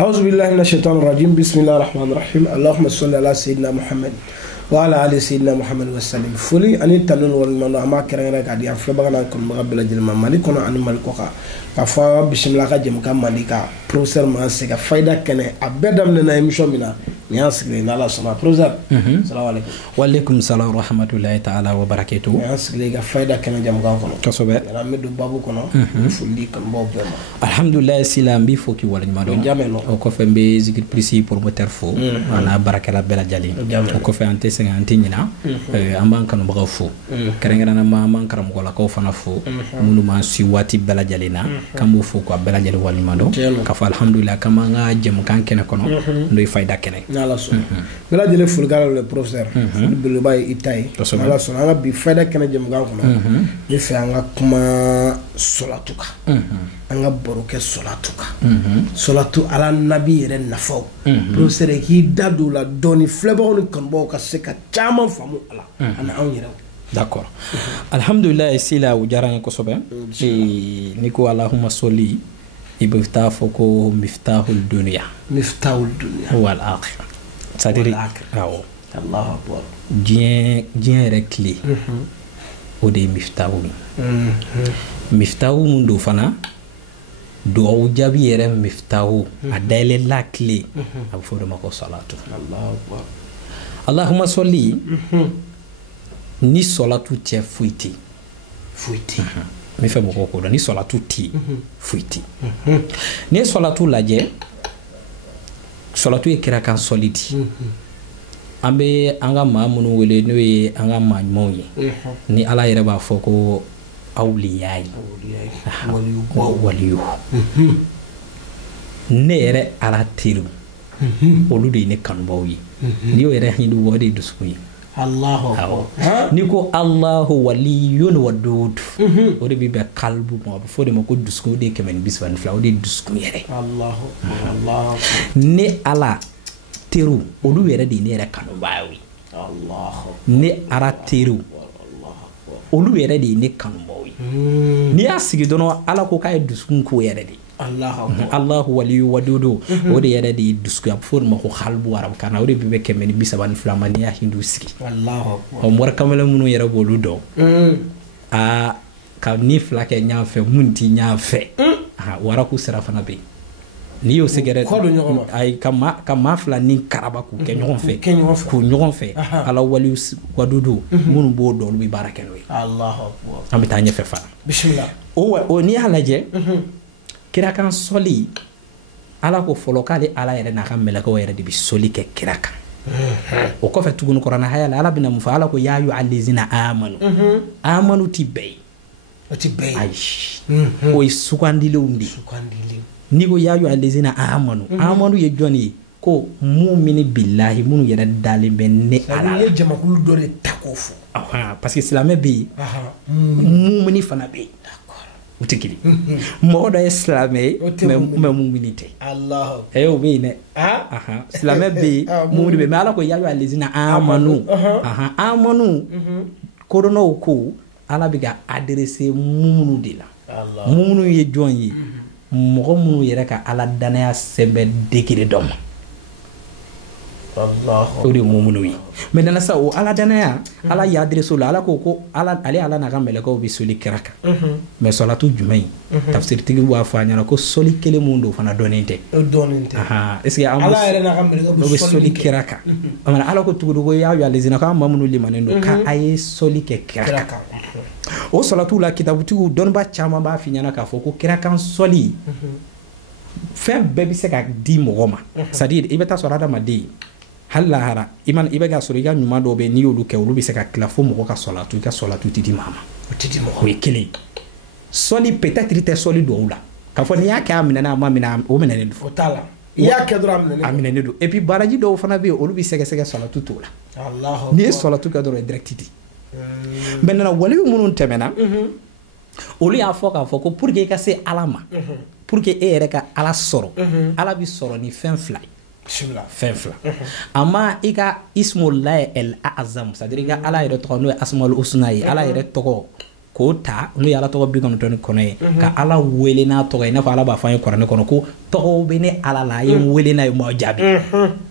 أعوذ بالله من الشيطان الرجيم بسم الله الرحمن الرحيم اللهم صل على سيدنا محمد وعلى آل سيدنا محمد وسلم فولي أني تنون والمنو أما كرنا كادي أفبغنا كن مقبل جلما مالكنا عن مالكوكا كفا بسم الله كجم كم مالكا بروسر ما سكا فايدة كنه أبدا من نايمشوا منا نياسكري نالا سما بروسر السلام عليكم وعليكم السلام ورحمة الله تعالى وبركاته نياسكري كفايدة كنه جم كم كنو كسبة أنا مدو بابو كنو فولي كن بابو الحمد لله سلام بيفوكي ولا ما دون وكفن بذكر بريسي promoteur fo ana barakala bela jali ko fe ante senga ante nyina amban kanu baga fo kerengana na man karam ko la ko fana fo munu ma si wati bela jali na kambo fo ko bela jali wali mando ka fa alhamdulillah kama nga jem kan kene kono ndoy fayda kene nala so bela jali ful galo le professeur bilu bay itay nala so nga bi fayda kene jem gan kono ni fe nga kuma solatuka anga boruke solatuka solatu ala nabi yere nafo professeur ki dadu la doni flebo ni kan bo ka se ka chama famu ala ana awnyira d'accord alhamdulillah sila ujaranya ko sobe niko allahumma salli ibta foko miftahul dunya wal akhirah c'est-à-dire awo allah akbar dien rekli ode miftahu mundu fana do jabi yere miftahu adele la clé abu de mako salatu allahu akbar allahumma salli ni salatu tie fuiti mi fe boko ko ni salatu ti fuiti ni salatu laje salatu e kira kan solidi ambe anga mamunu wele no anga majmoyi ni ala yere ba foko awliyai waliyu nere ala tiru olu de ne kanbawi ni o yere hindu wodi duskuyi Allahu niko Allahu waliyun wadud odi bibe kalbu mo fo de mako dusku de kemen bisban fla odi dusku yere Allahu ne ala tiru olu yere de nere kanbawi Allahu ne ara tiru olu yere de ne kanbawi ni asigi dono ala ko kay duskun ko yere de Allahu waliyu wadudu odi yere de dusku ab for ma ko khalbu arab kana odi bibe kemen bisaban flamani ya hindu sigi Allahu o mor kamala munu yere bolu do a ka ni flake nyafe munti nyafe ha wara ku serafana be ni yo segere ay kama fla ni karaba ku ke nyon fe ala waliyu wadudu munu bo do lu barakelo Allahu akbar amita nyefe fa bismillah o ni halaje kira kan soli ala ko folokale ala yere na kan melaka yere de bi soli ke kira kan o ko fe tugun qur'ana hayala ala bina mufa ala ko ya yu allazina amanu tibay aish o isukandile undi ni ko ya yu allazina amanu ye joni ko mu'mini billahi munu yere dalimbe ne ala ye jamakulu dore takofu parce que islamé bi mu'mini fana bi utikili modo islamé mais mu'minité Allah ayo be ne islamé bi mu'mini be mala ko yalu allazina amanu amanu korono ko ala biga adresser mu'minu dila mu'minu ye jonyi mo munu yere ka ala danaya sembe dekire dom Allah odi mu'minu yi mais dans ça o ala danaya ala ya adresser ala ko ala ali ala na gamele ko bi soli kiraka mais salatu jumay tafsir tigi wa fanya ko soli kele mundo fana doninte est-ce que ala yere na gamele ko bi soli kiraka amana ala ko tugu go ya ya lezina ka mamunu limanendo ka aye soli ke kiraka o salatu la kitabu tugu don ba chama ba finyana ka foko kiraka soli fem bebi se ka di mogoma c'est-à-dire ibeta sorada madi halla hara iman ibega soriga nyuma do be ni yolu ke olu bi se ka klafo mo ka solatu tidi mama o ekele soli peut-être te soli do ula ka fo ni yake amina na amina o mena ne fo tala yake do amina ne do et puis baraji do fana be olu bi se ka solatu to la Allah ni solatu ka do directity benna wali munun temena olu y'a fɔ k'a fɔ ko pour que i ka se ala ma pour que e yɛrɛ ka ala sɔrɔ ala bi sɔrɔ ni fɛn fila ye fɛn fila a ma i ka ismullahi el azam c'est à dire i ka ala yɛrɛ tɔgɔ n'o ye asmaul husna ye ala yɛrɛ tɔgɔ k'o ta n'o ye ala tɔgɔ 99 ye ka ala wele n'a tɔgɔ ye i n'a fɔ ala b'a fɔ an ye kuranɛ kɔnɔ ko tɔgɔw bɛ ne ala la a ye n wele n'a ye m'aw jaabi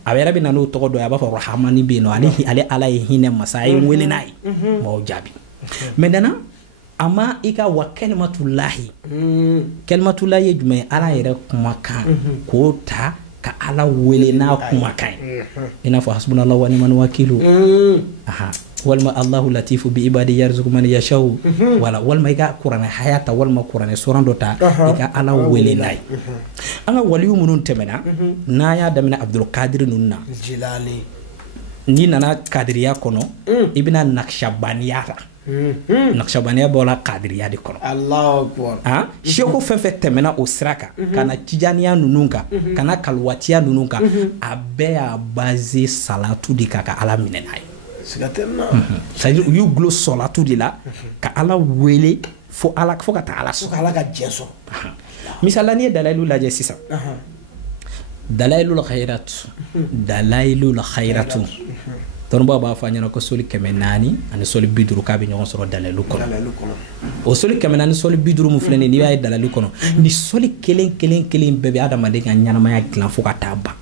a yɛrɛ bɛ na n'o tɔgɔ dɔ ye a b'a fɔ rahamani bɛ yen nɔ ale ala ye hinɛ masa a ye n wele n'a ye m'aw jaabi maintenant a ma i ka wa kalimatulahi kalimatulahi ye jumɛn ye ala yɛrɛ kumakan k'o ta ka ala wele n'a kumakan ye i n'a fɔ hasbunallahu wa ni'mal wakilu walima allahu latifu bi ibadi yarzuqu man yashau wala walima i ka kuranɛ hayata walima kuranɛ soran dɔ ta i ka ala wele n'a ye an ka waliyu minnu tɛmɛna n'an y'a daminɛ abdulkadir ninnu na n'i nana kadiriya kɔnɔ i bɛna nakshabaniya la nakshabaniya bɔra kadiriya de kɔnɔ seko fɛn fɛn tɛmɛna o sira kan ka na tijaniya ninnu kan ka na kaliwatiya ninnu kan a bɛɛ y'a base salatu de kan ka ala minɛ n'a ye c'est-à-dire u y'u gulo salatu de la ka ala wele fo ka taa ala sɔrɔ ala ka jɛ sɔrɔ misala n'i ye dalayilu lajɛ sisan dalailul khairatu tɔnbaw b'a fɔ a ɲɛna ko soli 400 ani soli 50 k'a bɛ ɲɔgɔn sɔrɔ dalilu kɔnɔ o soli 400 ani soli 50 mun filɛ nin n'i b'a ye dalilu kɔnɔ ni soli kelen bɛɛ bɛ adamaden ka ɲɛnamaya dilan fo ka taa ban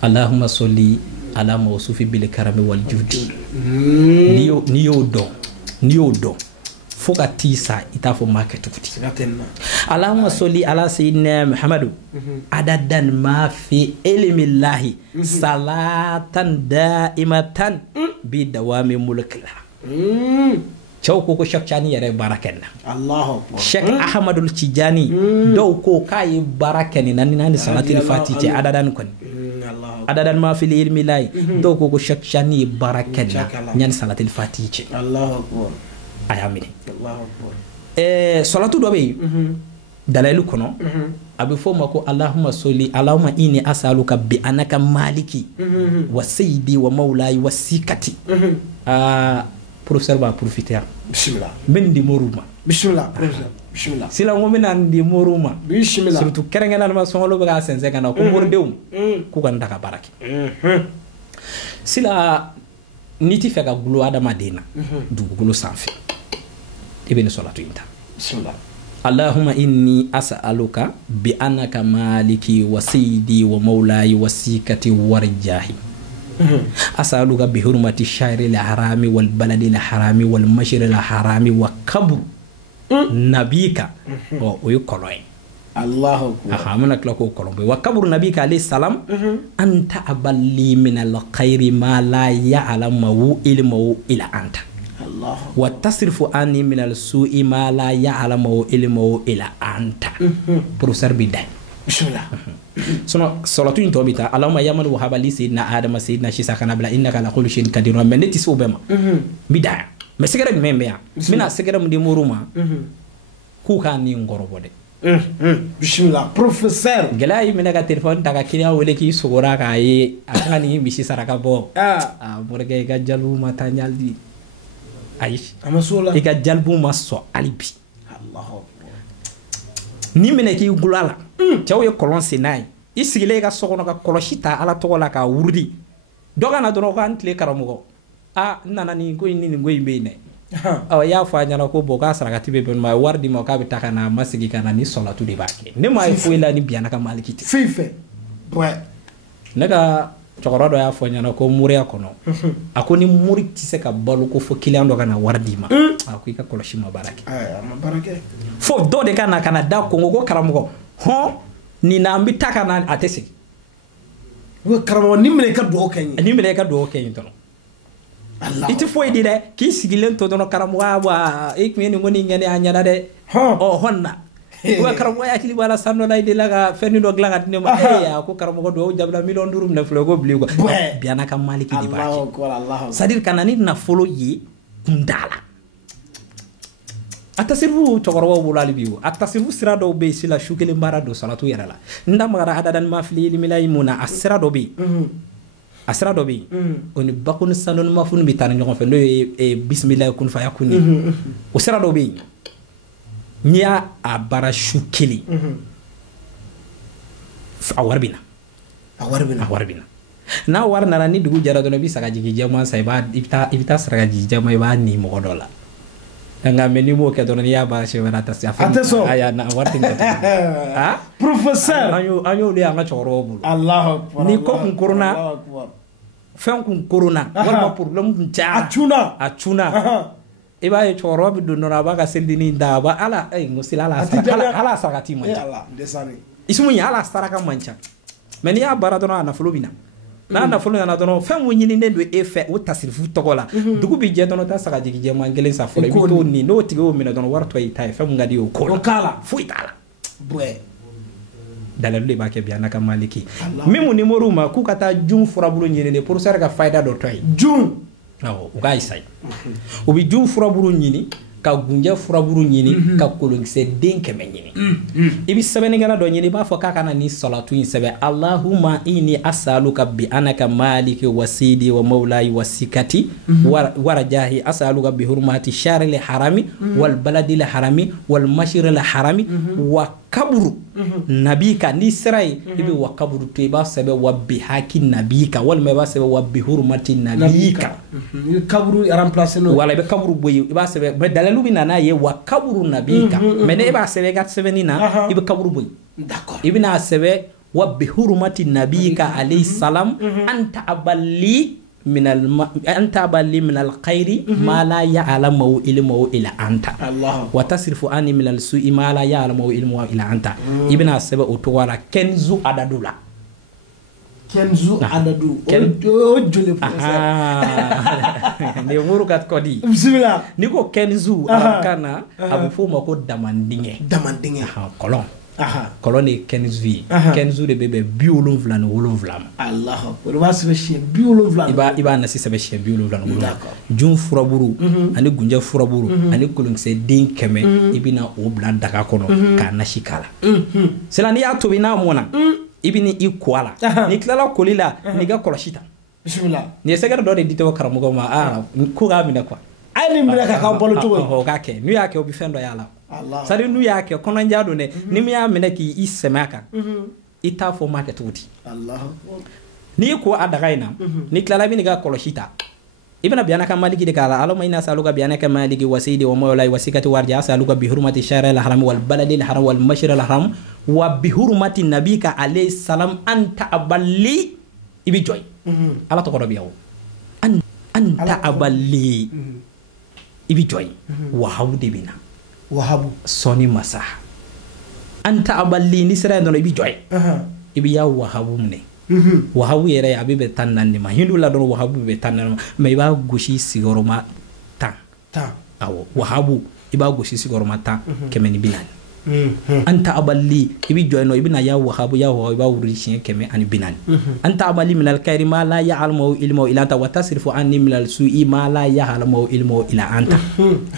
Allahumma soli ala mawsufi bil karami wal judi n'i y'o dɔn fo ka t'i sa i t'a fɔ maa kɛ tuguti Allahumma soli ala sayyidina Muhammadu adadan ma fi ilmillahi salatan daimatan bi dawami mulkila cɛw ko Sheikh Chani yɛrɛ baara kɛ na Sheikh Ahmadul Tijani dɔw ko k'a ye baara kɛ ni naani salatil fati cɛ adadan kɔni adadan ma fi ilmillahi dɔw ko Sheikh Chani ye baara kɛ na ɲani salatil fati cɛ a y'a minɛ salatu dɔ bɛ yen dalayilu kɔnɔ a bɛ fɔ o ma ko Allahumma soli Allahumma inni as'aluka bi anaka maliki wa sayyidi wa mawlayi wa sikati professeur b'a profiter yan bismillah n bɛ nin di moriw ma bismillah bismillah sisan ko n bɛ na nin di moriw ma bismillah surtout kɛrɛnkɛrɛnnenya sɔngɔlo bɛ k'a sɛnsɛn ka na ko moridenw k'u ka n ta ka baara kɛ sisan n'i t'i fɛ ka gulo adamaden na dugukolo sanfɛ i bɛ nin salatu in ta bismillah Allahumma inni as'aluka bi annaka maliki wa sayyidi wa mawlayi wa sikati warjahi as'aluka bi hurmati shahril harami wal baladil harami wal mashril harami wa kabr nabika o yi kolon Allahu akbar amana kila ko kolon wa kabr nabika alayhi salam anta aballi min al khairi ma la ya'lamu ilmu ila anta wa tasrifu anni min al-su'i ma la ya'lamu ilmu ila anta professeur bidai bismillah sono salatu in tobita allahumma ya man wahaba li sayyidina adama sayyidina shisa kana bla innaka la kulli shay'in qadir men neti so bema bidai mais segere men beya mina segere mu di moruma ku ka ni ngorobo de bismillah professeur gelay mina ka telephone daga kiriya wele ki sogora ka yi akanga ni misi saraka bo morge ga jalu mata nyaldi ayi amasola i ka jalbu ma sɔn hali bi ni minɛ k'i gula la cɛw ye kɔlɔn sen n'a ye i sigilen i ka so kɔnɔ ka kɔlɔsi ta ala tɔgɔ la k'a wurudi dɔ ka na dɔrɔn ko an tile karamɔgɔ n nana nin ko in ni nin ko in bɛ yen dɛ i y'a fɔ a ɲɛna ko bɔn k'a sarakati bɛ bɛn ma wari di ma k'a bɛ taa ka na a ma segin ka na ni sɔlatu de b'a kɛ ne m'a ye foyi la ni biyana ka maliki tɛ ne ka cɛkɔrɔba dɔ y'a fɔ ɲɛna ko moriya kɔnɔ a ko ni mori tɛ se ka balo ko fo client dɔ ka na wari d'i ma a ko i ka kɔlɔsi ma baara kɛ fo dɔ de ka na da kɔngɔ ko karamɔgɔ nin na an bɛ taa ka na a tɛ segin karamɔgɔ ni minɛ i ka dugawu kɛ n ye ni minɛ i ka dugawu kɛ n ye dɔrɔn i tɛ foyi di dɛ k'i sigilen to dɔrɔn karamɔgɔ wa i tun ye nin ko nin kɛ ne a ɲɛna dɛ hɔn na wa karamɔgɔ hakili b'a la san dɔ la i delila ka fɛn dɔ dilan ka di ne ma a ko karamɔgɔ dɔw jabila 500,000 minɛ filɛ ko bilen quoi biyana ka maliki de b'a kɛ c'est à dire ka na ni nafolo ye kundala a tasirifu cɛkɔrɔbaw bolo hali bi a tasirifu sira dɔw bɛ yen sila su kelen baara don salatu yɛrɛ la n da magara adadan ma fili ilimilayi mun na a sira dɔ bɛ yen a sira dɔ bɛ yen o ni bakuni sanonimafunu bɛ taa ni ɲɔgɔn fɛ n'o ye bisimilayi kun faya kun ye o sira dɔ bɛ yen n'i y'a baara su kelen a wari bɛ na a wari bɛ na n'a wari nana ni dugu jɛra dɔrɔn i bɛ sagajigi jɛman san i bɛ taa sagajigi jɛman i b'a ni mɔgɔ dɔ la nka mɛ n'i m'o kɛ dɔrɔn n'i y'a baara siɲɛ wɛrɛ a tɛ se a tɛ sɔn a wari tɛ ɲɛ professeur an y'olu ye an ka cɛkɔrɔbaw bolo ni ko kun koronna fɛn kun koronna walima problème kun cayara a cunna i b'a ye cɛkɔrɔba bɛ don dɔrɔn a b'a ka selideni da a b'a ala n ko seli ala saraka man ca isumu ye ala saraka man ca mɛ n'i y'a baara dɔrɔn a nafolo bɛ na n'a nafolo nana dɔrɔn fɛn mun ɲininen don e fɛ o tasirifu tɔgɔ la dugu bɛ jɛ dɔrɔn taa sagajigi jɛman kelen san fɔlɔ i bɛ t'o nin n'o tigi y'o minɛ dɔrɔn wari tɔ y'i ta ye fɛn mun ka di ye o ko la foyi t'a la dalilu de b'a kɛ bi an ka maliki min mun nimoro ma k'u ka taa jun furabulu ɲini de professeur ka fayida dɔ tɔ ye jun awɔ u k'a essaye u bɛ jun furabulu ɲini ka gunjɛ furaburu ɲini ka kolonkisɛ den 100 ɲini i bɛ sɛbɛnnikɛla dɔ ɲini i b'a fɔ k'a kana ni salatu in sɛbɛn Allahumma inni as'aluka bi anaka maliki wa sidi wa mawlayi wa sikati warajahi as'aluka bi hurmati sharil harami wal baladil harami wal mashiril harami wa kaburu nabika ni sera ye i bɛ wa kaburu to i b'a sɛbɛn wa bi haki nabika walima i b'a sɛbɛn wa bi hurmati nabika kaburu remplacer no wala i bɛ kaburu bɔ yen i b'a sɛbɛn mais dalilu bɛ na n'a ye wa kaburu nabika mais ne e b'a sɛbɛn i ka sɛbɛnni na i bɛ kaburu bɔ yen d'accord i bɛna sɛbɛn wa bi hurmati nabika alayhi salam anta aballi min al khairi ma la ya'lamu ilmu illa anta wa tasrifu anni min al su'i ma la ya'lamu ilmu illa anta ibna saba o to wala kenzu adadu la kenzu adadu o jole ne muru kat kodi bismillah ni ko kenzu kana abu fo mako damandinge kolon kolon ye kenzu ye kenzu de bɛ 77 ni 7 Allahu akbar ba sɛbɛ siɲɛ 77 i b'a nasi sɛbɛ siɲɛ 77 ni 7 jun furaburu ani gunjɛ furaburu ani kolonkisɛ den 100 i bɛna o bila daga kɔnɔ k'a nasi k'a la sisan n'i y'a tobi n'a mɔna i bɛ ni i ko a la n'i tilala koli la n'i ka kɔlɔsi ta bismillah nin ye sɛgɛrɛ dɔ de di tɛ karamɔgɔ ma ko k'a minɛ quoi a ye nin minɛ ka k'aw balo cogo ye o k'a kɛ n'u y'a kɛ o bɛ fɛn dɔ y'a la sari n'u y'a kɛ kɔnɔndiya don dɛ ni min y'a minɛ k'i sɛmɛ a kan i t'a fɔ ma kɛ cogo di n'i ko a daga in na n'i tilala i bɛ n'i ka kɔlɔsi ta i bɛna biyana ka maliki de k'a la Allahumma inna as'aluka biyana ka maliki wa sayyidi wa mawlayi wa sikati warja as'aluka bi hurmati sharil haram wal baladil haram wal mashril haram wa bi hurmati nabika alayhi salam anta aballi i bɛ jɔ ala tɔgɔ dɔ bɛ yan o anta aballi i bɛ jɔ wahabu de bɛ na wahabu sɔni masa anta aballi ni sera dɔrɔn i bɛ jɔ i bɛ yaa wahabu minɛ wahabu yɛrɛ a bɛ bɛn 14 ma hindu la dɔrɔn wahabu bɛ 14 ma mais i b'a gosi sigiyɔrɔma 10 awɔ wahabu i b'a gosi sigiyɔrɔma 10 140 anta aballi i bɛ jɔ yen nɔ i bɛna yaa wahabu i b'a wuri siɲɛ 140 anta aballi min al khairi ma la ya'lamu ilmu illa anta wa tasrifu anni min al su'i ma la ya'lamu ilmu illa anta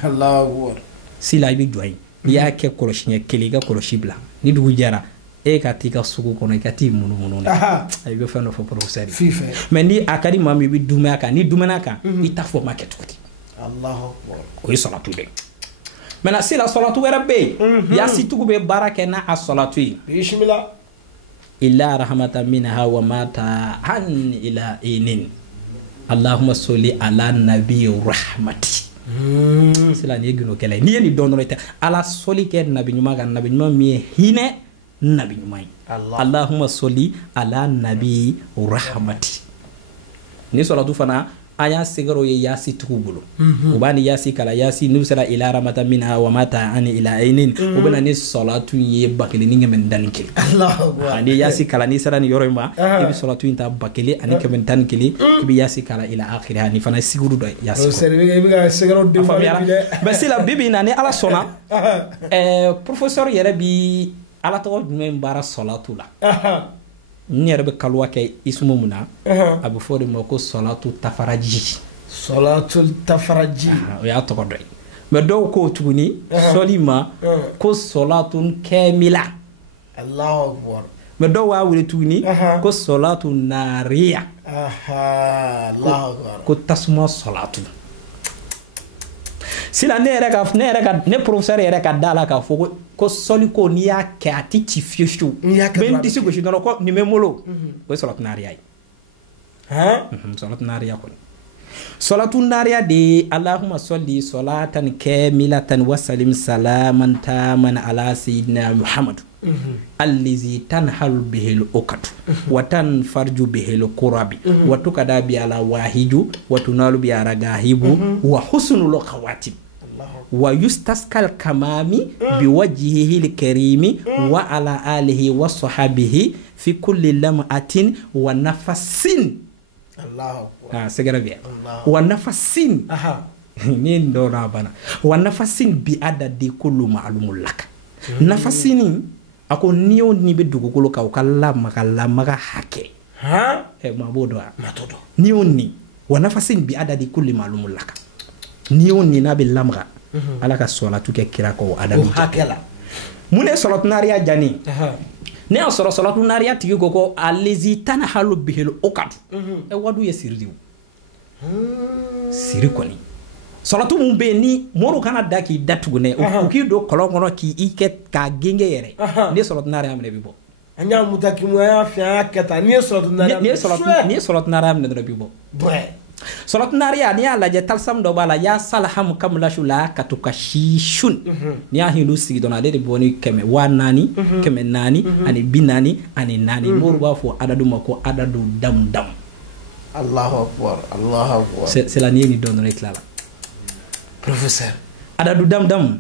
Allahu akbar sila i bɛ jɔ yen n'i y'a kɛ kɔlɔsi ɲɛ kelen i ka kɔlɔsi bila ni dugu jɛra e ka t'i ka sugu kɔnɔ i ka t'i munumunu na i bɛ fɛn dɔ fɔ professeur mais ni a ka di maa min i bɛ dumuni a kan ni dumuni a kan i t'a fɔ ma kɛ cogo di Allahu akbar o ye salatu de maintenant sila salatu wɛrɛ bɛ yen yasitugu bɛ baara kɛ n'a a salatu ye bismillah illa rahmatan minha wa mata an ila inin Allahumma salli ala nabi rahmati sila ni ye gino kɛlɛ n'i ye nin dɔn dɔrɔn i tɛ ala sɔli kɛ nabi ɲuman kan nabi ɲuman min ye hinɛ nabi ɲuman ye Allahumma salli ala nabi rahmati ni salatu fana a y'a sɛgɛrɛw ye yasi tigiw bolo u b'a ni yasi kala yasi n'u sera ila rahmatan minha wa mata ani ila ainin u bɛna ni salatu ye 1,111 ani yasi kala ni sera ni yɔrɔ in ma i bɛ salatu in ta 1,111 i bɛ yasi kala ila akhiriha ni fana siguru dɔ yasi mais sila bibi na ni ala sɔnna professeur yɛrɛ bi ala tɔgɔ jumɛn baara salatu la n yɛrɛ bɛ kaliwa kɛ isumu mun na a bɛ fɔ de ma ko salatu tafaraji o y'a tɔgɔ dɔ ye mais dɔw ko tuguni sɔli ma ko salatu kɛmila mais dɔw b'a wele tuguni ko solatu nariya ko tasuma solatu sila ne professeur yɛrɛ ka da la k'a fɔ ko sɔli ko n'i y'a kɛ a tɛ ci fiyewu fiyewu bɛ n disi gosi dɔrɔn ko nin bɛ n bolo o ye solatu nariya ye solatu nariya kɔni solatu nariya de ye allahumma salli salatan kamilatan wa salim salaman taman ala sayyidina muhammadu allazi tanhalu bihil ukatu wa tanfarju bihil kurabi wa tukada bi ala wahiju wa tunalu bi ala gahibu wa husnul khawatib wa yustaskal kamami bi wajhihi al-karimi wa ala alihi wa sahbihi fi kulli lam'atin wa nafasin segera bien wa nafasin ni ndona bana wa nafasin bi adadi kullu ma'lumul lak nafasini ako niyo ni be dugukolo ka ukalla maka hake mabodo matodo niyo ni wa nafasin bi adadi kulli ma'lumul lak niyo ni na be lamga ala ka salatu ke kira ko adadu hakela mune salatu nariya jani ne a sɔrɔ salatu nariya tigi ko allazi tanhalu bihil ukatu wadu ye siridiw siri kɔni salatu mun be ni moru kana da k'i da tugune o k'i do kɔlɔn kɔnɔ k'i kɛ k'a genge yɛrɛ ne salatu nariya minɛ bi bɔ an y'a mutakimu ya fi an y'a kɛta ni ye salatu nariya ni ye salatu nariya minɛ dɔrɔn bi bɔ salatu nariya ni y'a lajɛ talisam dɔ b'a la ya salham kamlashu la ka to ka shishun ni y'a hindu sigi dɔrɔn ale de bɔ ni 400 400 ani 40 ani 4 moru b'a fɔ adadu ma ko adadu dam dam Allahu akbar c'est la ni ni dɔn dɔrɔn i tilala professeur adadu dam dam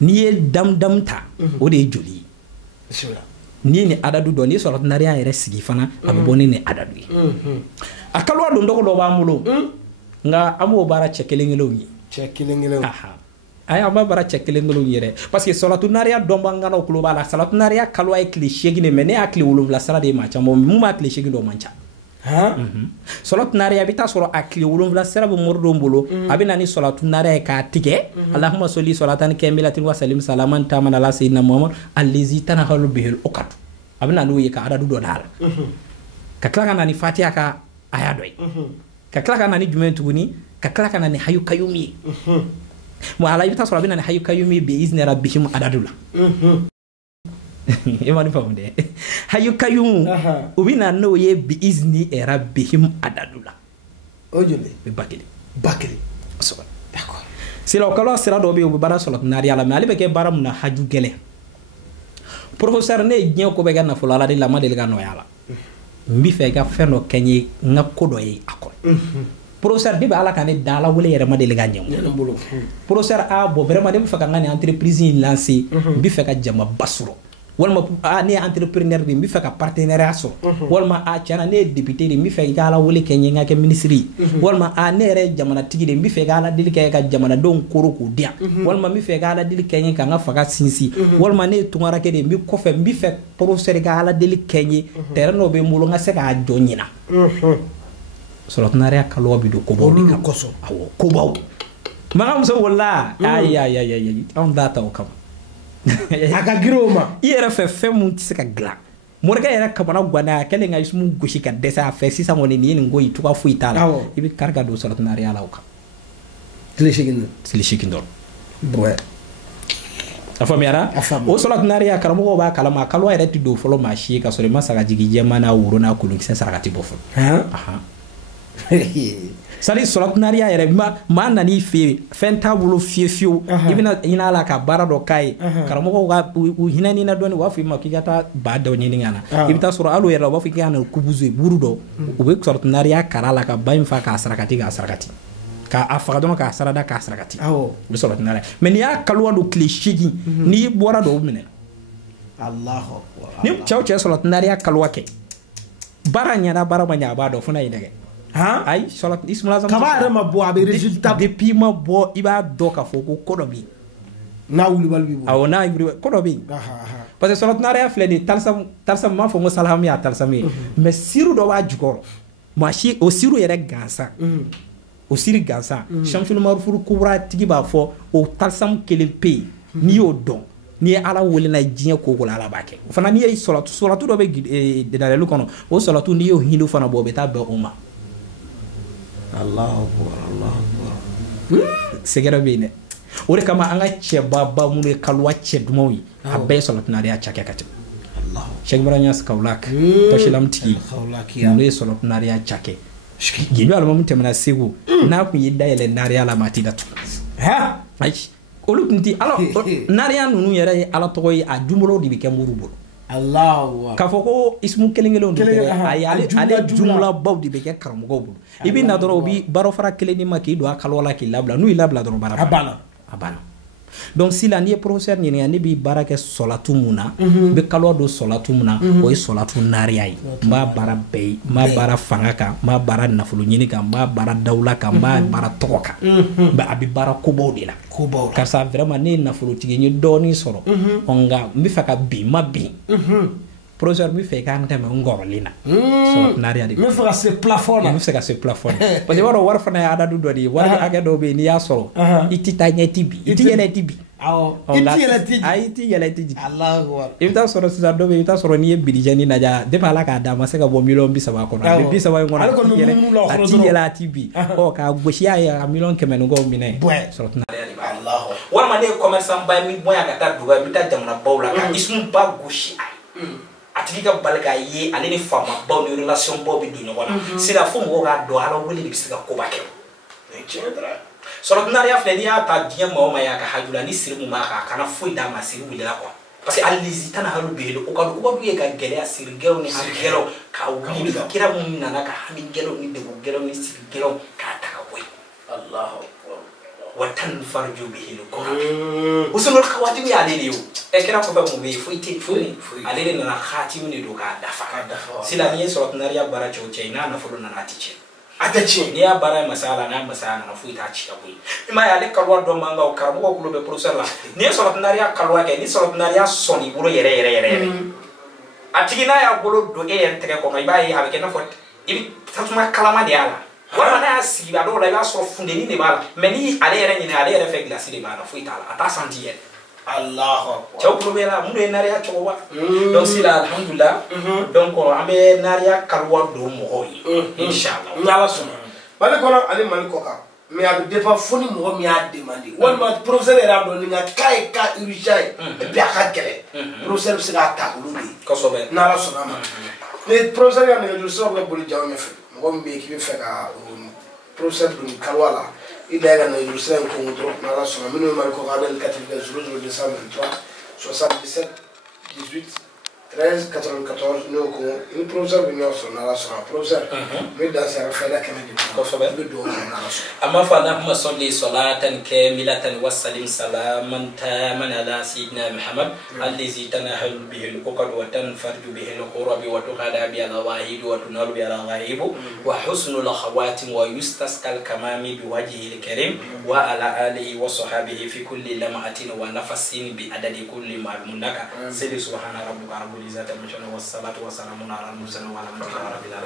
ni ye dam dam ta o de ye joli ye ni ni adadu dɔn ni salatu nariya yɛrɛ sigi fana a bɛ bɔ ni adadu ye a kalowa don dɔgɔ dɔ b'an bolo nka an b'o baara cɛ kelen kelenw ye ayi an b'a baara cɛ kelen kelenw yɛrɛ parce que salatu nariya dɔnbaganaw tulo b'a la salatu nariya kalowa ye tile 8 de mais ne y'a tile 7 sara de ye maa caman mun b'a tile 8 dɔ man ca salatu nariya i bɛ taa sɔrɔ a tile 7 sara bɛ mori dɔw bolo a bɛ na ni salatu nariya ye k'a tigɛ allahumma salli salatan kamilatin wa salim salaman taman ala sayyidina muhammad allazi tanhalu bihil ukatu a bɛ na n'o ye ka adadu dɔ d'a la ka tila ka na ni fatiha ka aya dɔ ye ka tila ka na ni jumɛn tuguni ka tila ka na ni hayu kayumi ye bon ala i bɛ taa sɔrɔ a bɛ na ni hayu kayumi bi izni rabbihim adadu la i ma ni faamu dɛ hayu kayumu u bɛ na n'o ye bi izni rabbihim adadu la o joli bakili d'accord sira o kalo sira dɔ bɛ yen u bɛ baara salatu nariya la mais ale bɛ kɛ baara mun na haju gɛlɛn professeur ne ye diɲɛ ko bɛ kɛ nafolo ala de la ma deli ka nɔgɔya la n bɛ fɛ i ka fɛn dɔ kɛ n ye n ka ko dɔ ye a kɔnɔ professeur de bɛ ala ka ne da ala wele yɛrɛ ma deli ka ɲɛ bolo professeur bon vraiment ne bɛ fɛ ka n ka nin entreprise in lancer n bɛ fɛ ka jamaba sɔrɔ walima ne ye entrepreneur de n bɛ fɛ ka partenariat sɔrɔ walima tiɲɛna ne ye député de n bɛ fɛ i ka ala wele kɛ n ye n ka kɛ ministre ye walima ne yɛrɛ ye jamanatigi de n bɛ fɛ i ka ala deli kɛ ka jamanadenw koro k'u di yan walima n bɛ fɛ i ka ala deli kɛ n ye ka n ka faga sinsin walima ne ye tunkarakɛ de n bɛ kɔfɛ n bɛ fɛ professeur i ka ala deli kɛ n ye terrain dɔ bɛ n bolo n ka se k'a jɔ ɲina salatu nariya kalowa bɛ don kobaw de kan awɔ kobaw maga muso wala ayi anw t'a ta o kama a ka girin o ma i yɛrɛ fɛ fɛn mun tɛ se ka dilan morikɛ yɛrɛ kamana ganna a kɛlen ka isumu gosi ka dɛsɛ a fɛ sisan kɔni nin ye nin ko ye cogoya foyi t'a la i bɛ kari ka don salatu nariya la o kan tile 8 dɔrɔn a faamuyara o salatu nariya karamɔgɔw b'a kalama a kalowa yɛrɛ tɛ don fɔlɔ maa si ye ka sɔrɔ i ma sagajigi jɛman n'a woro n'a kolonkisɛ sarakati bɔ fɔlɔ sali salatu nariya yɛrɛ maa nan'i fɛ yen fɛn t'a bolo fiye fiyewu i bɛna ɲin'a la ka baara dɔ k'a ye karamɔgɔw ka u hinɛni na dɔɔni u b'a fɔ i ma k'i ka taa ba dɔ ɲini ka na i bɛ taa sɔrɔ hali o yɛrɛ la u b'a fɔ k'i ka na kubuzu ye buru dɔ u bɛ salatu nariya kara la ka ba in fa k'a sarakati k'a faga dɔrɔn k'a sarada k'a sarakati u bɛ salatu nariya mais n'i y'a kalowa don tile 8 n'i bɔra dɔw minɛ ni cɛw cɛ salatu nariya kalowa kɛ baara ɲɛna baara ma ɲɛ a b'a dɔn fo n'a ye dɛ ayi salatu ismaila kaba yɛrɛ ma bɔ a bɛ résultat depuis ma bɔ i b'a dɔn k'a fɔ ko dɔ bɛ yen n'a wulibali b'i bolo awɔ n'a wulibali ko dɔ bɛ yen parce que salatu nariya filɛ nin ye talisam m'a fɔ n ko salahamu y'a talisam ye mais siru dɔ b'a jukɔrɔ maa si o siru yɛrɛ gansan o siri gansan Shamsul Marufuru kubra tigi b'a fɔ o talisam kelen pe n'i y'o dɔn ni ala wele na diɲɛ ko ko ala b'a kɛ o fana ni ye salatu dɔ bɛ dalelu kɔnɔ o salatu ni y'o hindu fana bɔ o bɛ taa bɛn o ma Allahu akbar sɛgɛrɛ bɛ yen dɛ o de kama an ka cɛbaba minnu ye kaliwa cɛ dumanw ye a bɛɛ ye salatu nariya cakɛ ka tɛmɛ Sheikh Ibrahim Niass Kaolack Toshilam tigi n'o ye salatu nariya cakɛ Gindo alimamu tɛmɛna Segu n'a kun ye dayɛlɛ nariya la maa ti datugu ayi olu tun ti ala nariya ninnu yɛrɛ ye ala tɔgɔ ye a jumlaw de bɛ kɛ muru bolo k'a fɔ ko ismu kelen-kelenw de tɛ ayi ale jumlabaw de bɛ kɛ karamɔgɔw bolo i bɛ na dɔrɔn u bɛ baarafara kelen di ma k'i don a kaliwa la k'i labila n'u y'i labila dɔrɔn baara a banna donc sisan n'i ye professeur ɲininka ne bɛ baara kɛ solatu mun na n bɛ kaliwa don solatu mun na o ye solatu nariya ye n b'a baara bɛɛ ye n b'a baara fanga kan n b'a baara nafolo ɲini kan n b'a baara dawula kan n b'a baara tɔgɔ kan a bɛ baara kobaw de la karisa vraiment ne ye nafolotigi n ye dɔɔnin sɔrɔ nka n bɛ fɛ ka bin n ma bin professeur n bɛ fɛ i k'an dɛmɛ n kɔrɔlen na solatu nariya de n bɛ fɛ ka se plafond la n bɛ fɛ ka se plafond la parce que i b'a dɔn wari fana ye adadu dɔ de ye wari hakɛ dɔw bɛ yen n'i y'a sɔrɔ i tɛ taa ɲɛ i tɛ bin i tɛ yɛlɛ i tɛ bin i tɛ yɛlɛ i tɛ jigin i tɛ yɛlɛ i tɛ jigin i bɛ taa sɔrɔ sisan dɔ bɛ yen i bɛ taa sɔrɔ n'i ye birijɛni lajɛ depuis ala k'a d'a ma se ka bɔ 300000 kɔnɔ a bɛ 30 in kɔnɔ a tɛ yɛlɛ a tɛ bin k'a gosi a ye a 100 ni kɔ minɛ solatu nariya de b'a la walima ne ye commerçant ba ye n bɛ bɔ yan ka taa Dubaï n bɛ taa jamana baw la ka ismu ba gosi a ye a tigi ka bali k'a ye ale ni faamabaw ni relation baw bɛ don ɲɔgɔn na sisan fo mɔgɔw k'a dɔn ala wele de bɛ se ka koba kɛ solatu nariya filɛ n'i y'a ta diɲɛ maa o maa y'a ka haju la ni siri mun b'a kan a kana foyi d'a ma siri wulila quoi parce que alizi tana halu bɛ yen o ka dun ye ka gɛlɛya siri gɛlɛnw ni hami gɛlɛnw ka wuli kira mun nana ka hami gɛlɛnw ni degun gɛlɛnw ni siri gɛlɛnw k'a ta ka bɔ yen wa tan farju bihi al-qur'an usulul khawatim ya ale de yo kira ko ba mu be foyi ale de nana khatim ne do ka dafa sila ni solatu nariya bara cewce ina na fulu nana tice atace ni ya bara masala na foyi ta ci ka boy ima ya le kalwa do manga o karbo ko be professeur la ni solatu nariya kalwa ke ni solatu nariya soni bolo yere atigi na ya bolo do tege ko ba yi habe ke na fot ibi tatuma kalama de ala wala na sigi ba do la ya so fundeni de bala mais ni ale yɛrɛ ɲini ale yɛrɛ fɛ glace de bala foyi t'a la a t'a senti yɛrɛ Allahu akbar cɛw kulo bɛ la mun ye nariya cogo wa donc sila alhamdulillah donc an bɛ nariya kaliwa don mɔgɔw ye inshallah ni ala sɔnna mali kɔnɔ ani mali kɔ kan mais a bɛ dépend fo ni mɔgɔ min y'a demandé walima professeur yɛrɛ y'a dɔn nin ka cas ye cas urgent ye et puis a ka gɛlɛn professeur bɛ se k'a ta olu de ye kosɛbɛ ni ala sɔnna ma ni professeur y'a nɛgɛjuru siraw bɛ boli jaw ɲɛfɛ mɔgɔ min bɛ yen k'i bɛ fɛ ka professeur don kaliwa la i da ka nɛgɛjuru sira in kɔngɔ dɔrɔn ni ala sɔnna minnu ye mali kɔ kan a bɛ nin kati kɛ 00223 77 18 13 94 n'o ko ni professeur bɛ ɲɔgɔn sɔrɔ ni ala sɔnna professeur n bɛ dan sara fɛdɛ kɛmɛ de ma kosɛbɛ n bɛ dugawu kɛ ni ala sɔnna an b'a fɔ Allahumma salli salatan kamilatan wa sallim salaman taman ala sayyidina Muhammad allazi tanahalu bihi al-uqad wa tanfarju bihi al-qurab wa tuqada bi al-wahid wa tunalu bi al-ghaib wa husnul khawatim wa yustasqal kamami bi wajhihi al-karim wa ala alihi wa sahbihi fi kulli lam'atin wa nafasin bi adadi kulli ma'munaka sayyidi subhana rabbika rabbil izzati amma yasifun wa salatu wa salamun ala al-mursalin wa alhamdulillahi rabbil alamin